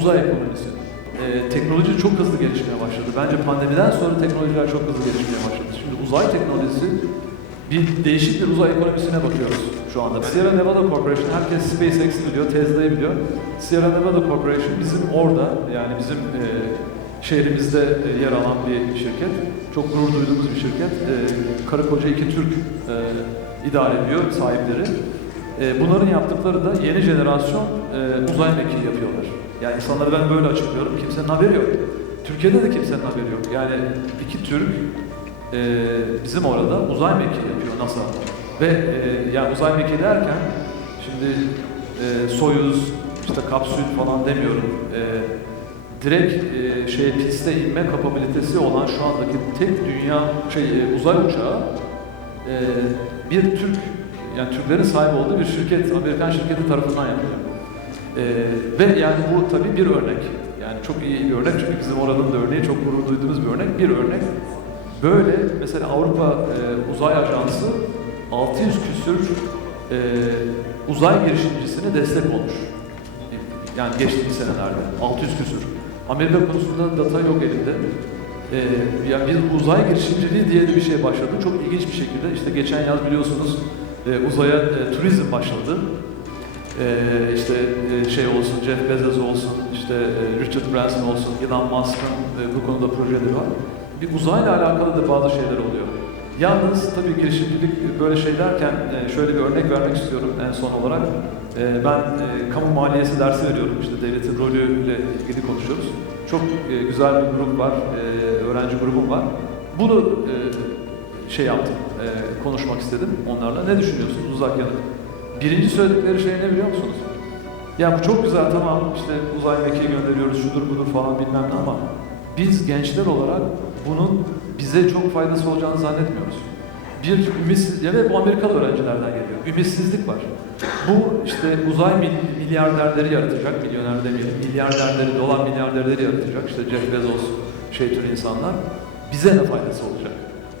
uzay ekonomisi. Ee, teknoloji çok hızlı gelişmeye başladı. Bence pandemiden sonra teknolojiler çok hızlı gelişmeye başladı. Şimdi uzay teknolojisi bir değişik bir uzay ekonomisine bakıyoruz şu anda. Sierra Nevada Corporation, herkes SpaceX'i biliyor, Tesla'yı biliyor. Sierra Nevada Corporation bizim orada, yani bizim e, şehrimizde e, yer alan bir şirket. Çok gurur duyduğumuz bir şirket. E, karı koca iki Türk e, idare ediyor sahipleri. E, bunların yaptıkları da yeni jenerasyon e, uzay mekiği yapıyorlar. Yani insanlara ben böyle açıklıyorum, kimsenin haberi yok. Türkiye'de de kimsenin haberi yok. Yani iki Türk e, bizim orada uzay mekiği yapıyor NASA. Ve yani uzay mekiği derken şimdi Soyuz, işte kapsül falan demiyorum. E, direkt e, şey piste inme kapabilitesi olan şu andaki tek dünya şey e, uzay uçağı e, bir Türk yani Türklerin sahip olduğu bir şirket, Amerikan şirketi tarafından yapılıyor. E, ve yani bu tabii bir örnek. Yani çok iyi bir örnek çünkü bizim oranın da örneği çok gurur duyduğumuz bir örnek. Bir örnek. Böyle mesela Avrupa e, Uzay Ajansı 600 küsür e, uzay girişimcisine destek olmuş. Yani geçtiğimiz senelerde 600 küsür. Amerika konusunda data yok elimde. Ee, yani bir uzay girişimciliği diye bir şey başladı. Çok ilginç bir şekilde. İşte geçen yaz biliyorsunuz e, uzaya e, turizm başladı. E, işte e, şey olsun, Jeff Bezos olsun, işte e, Richard Branson olsun, Elon Musk'ın e, bu konuda projeleri var. Bir uzayla alakalı da bazı şeyler oluyor. Yalnız tabii girişimcilik böyle şey derken e, şöyle bir örnek vermek istiyorum en son olarak. E, Ben e, kamu maliyesi dersi veriyorum. İşte devletin rolüyle ilgili konuşuyoruz. Çok güzel bir grup var, öğrenci grubum var. Bunu şey yaptım, e, konuşmak istedim onlarla. Ne düşünüyorsunuz uzak yanık? Birinci söyledikleri şey ne biliyor musunuz? Ya bu çok güzel tamam işte uzay mekiği gönderiyoruz şudur budur falan bilmem ne ama biz gençler olarak bunun bize çok faydası olacağını zannetmiyoruz. Bir ümitsiz, ve bu Amerikalı öğrencilerden geliyor. Ümitsizlik var. Bu işte uzay mil- milyarderleri yaratacak, milyoner demeyelim, milyarderleri, dolar milyarderleri yaratacak. İşte Jeff Bezos, şey tür insanlar. Bize ne faydası olacak?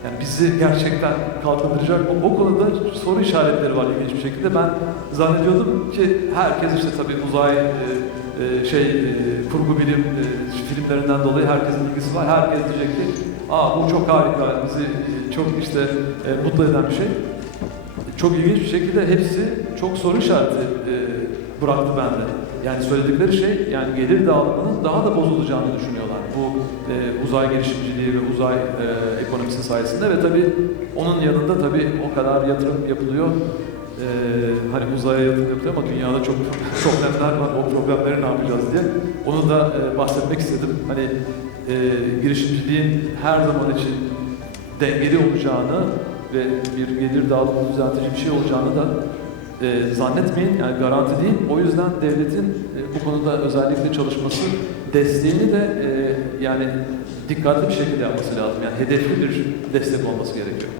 Yani bizi gerçekten kalkındıracak mı? O konuda soru işaretleri var ilginç bir şekilde. Ben zannediyordum ki herkes işte tabii uzay e, e, şey e, kurgu bilim e, filmlerinden dolayı herkesin ilgisi var. Herkes diyecek ki aa bu çok harika, bizi çok işte e, mutlu eden bir şey. Çok ilginç bir şekilde hepsi çok soru işareti e, bıraktı bende. Yani söyledikleri şey yani gelir dağılımının daha da bozulacağını düşünüyorlar. Bu e, uzay girişimciliği ve uzay e, ekonomisi sayesinde ve tabii onun yanında tabii o kadar yatırım yapılıyor. E, hani uzaya yatırım yapılıyor ama dünyada çok problemler var. O problemleri ne yapacağız diye. Onu da e, bahsetmek istedim. Hani e, girişimciliğin her zaman için dengeli olacağını ve bir gelir dağılımını düzeltici bir şey olacağını da e, zannetmeyin. Yani garanti değil. O yüzden devletin e, bu konuda özellikle çalışması, desteğini de e, yani dikkatli bir şekilde yapması lazım. Yani hedefli bir destek olması gerekiyor.